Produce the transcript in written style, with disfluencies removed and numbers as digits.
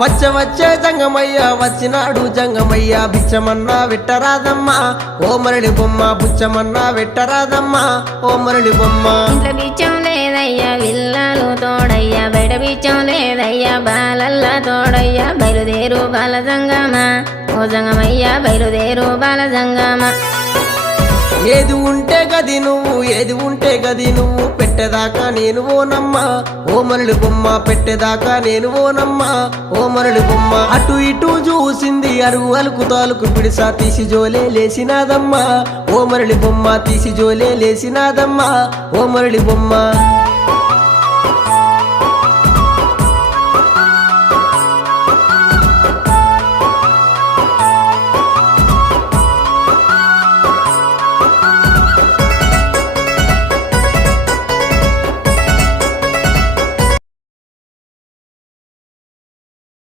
వచ్చే జంగమయ్య వచ్చినాడు జంగమయ్య బిచ్చమన్నా వెట్టరాదమ్మా ఓ మరళి బొమ్మ బుచ్చమన్నా వెట్టరాదమ్మా ఓ మరళి బొమ్మ. ఇంట్లో బిచ్చం లేదయ్యా విల్లాలు తోడయ్యా బయట బిచ్చం లేదయ్యా బాలల్లా తోడయ్యా బయలుదేరు బాల జంగమా ఓ జంగమయ్యా బయలుదేరు బాల జంగమా. ఏది ఉంటే గది నువ్వు ఏది ఉంటే గది నువ్వు పెట్టేదాకా నేను ఓనమ్మా ఓ మరళి బొమ్మ పెట్టేదాకా నేను ఓనమ్మా ఓ మరళి బొమ్మ. అటు ఇటు చూసింది అరుగు అలుకు తాలుకు పిడిసా తీసి జోలే లేసినాదమ్మా ఓ మరళి బొమ్మ తీసి జోలే లేసినాదమ్మా ఓ మరళి బొమ్మ.